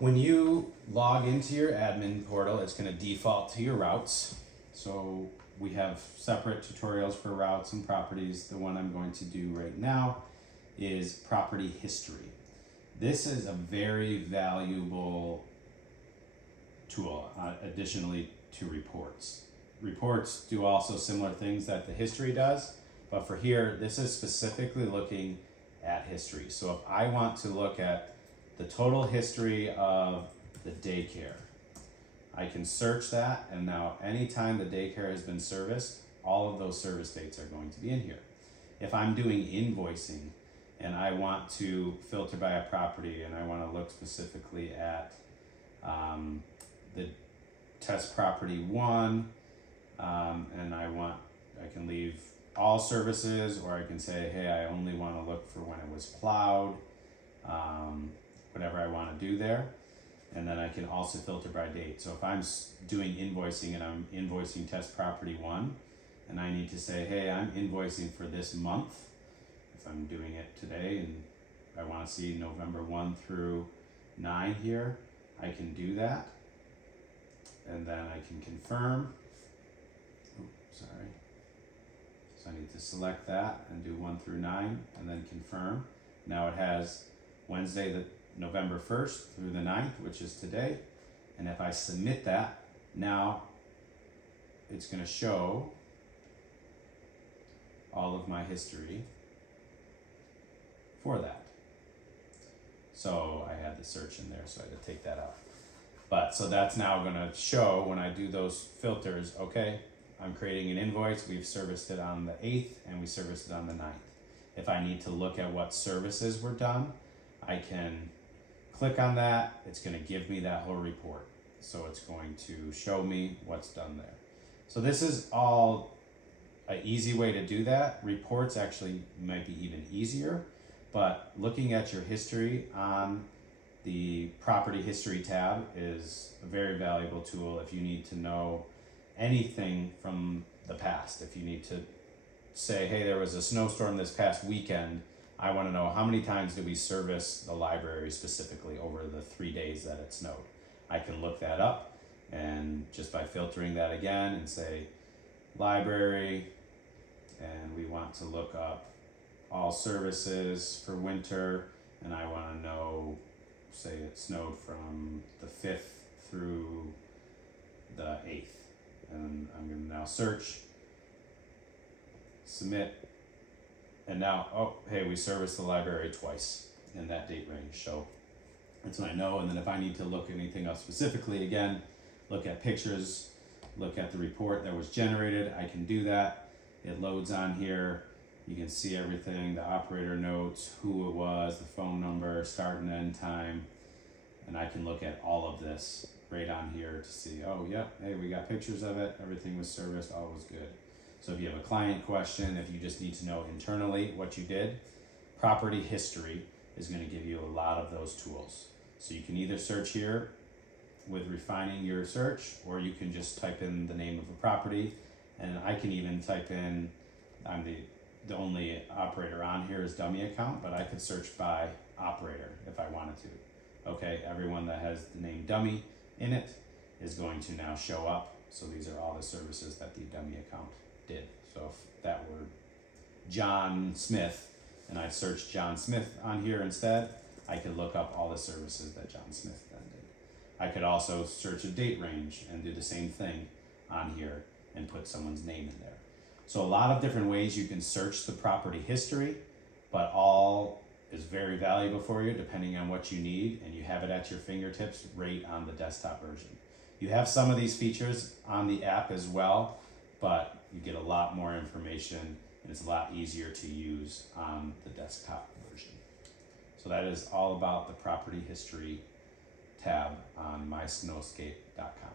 When you log into your admin portal, it's going to default to your routes. So we have separate tutorials for routes and properties. The one I'm going to do right now is property history. This is a very valuable tool, additionally to reports. Reports do also similar things that the history does, but for here, this is specifically looking at history. So if I want to look at the total history of the daycare, I can search that, and now anytime the daycare has been serviced, all of those service dates are going to be in here. If I'm doing invoicing and I want to filter by a property and I want to look specifically at the test property 1, and I can leave all services, or I can say, hey, I only want to look for when it was plowed, whatever I want to do there. And then I can also filter by date. So if I'm doing invoicing and I'm invoicing test property 1, and I need to say, hey, I'm invoicing for this month, if I'm doing it today and I want to see November 1 through 9 here, I can do that. And then I can confirm. Sorry. So I need to select that and do 1 through 9 and then confirm. Now it has Wednesday, the November 1st through the 9th, which is today. And if I submit that, now it's going to show all of my history for that. So I had the search in there, so I had to take that out. But so that's now going to show when I do those filters, okay, I'm creating an invoice, we've serviced it on the 8th and we serviced it on the 9th. If I need to look at what services were done, I can click on that, it's going to give me that whole report. So it's going to show me what's done there. So this is all an easy way to do that. Reports actually might be even easier, but looking at your history on the property history tab is a very valuable tool if you need to know anything from the past. If you need to say, hey, there was a snowstorm this past weekend, I want to know how many times did we service the library specifically over the 3 days that it snowed. I can look that up, and just by filtering that again and say library, and we want to look up all services for winter, and I want to know, say it snowed from the 5th through the 8th. And I'm going to now search, submit, and now, oh, hey, we serviced the library twice in that date range. So that's what I know. And then if I need to look at anything else specifically, again, look at pictures, look at the report that was generated, I can do that. It loads on here. You can see everything, the operator notes, who it was, the phone number, start and end time. And I can look at all of this right on here to see, oh, yeah, hey, we got pictures of it. Everything was serviced, all was good. So if you have a client question, if you just need to know internally what you did, property history is going to give you a lot of those tools. So you can either search here with refining your search, or you can just type in the name of a property. And I can even type in, I'm the only operator on here is dummy account, but I could search by operator if I wanted to. Okay, everyone that has the name dummy in it is going to now show up. So these are all the services that the dummy account did. So if that were John Smith and I searched John Smith on here instead, I could look up all the services that John Smith then did. I could also search a date range and do the same thing on here and put someone's name in there. So a lot of different ways you can search the property history, but all is very valuable for you depending on what you need, and you have it at your fingertips right on the desktop version. You have some of these features on the app as well, but you get a lot more information and it's a lot easier to use on the desktop version. So that is all about the property history tab on mysnowscape.com.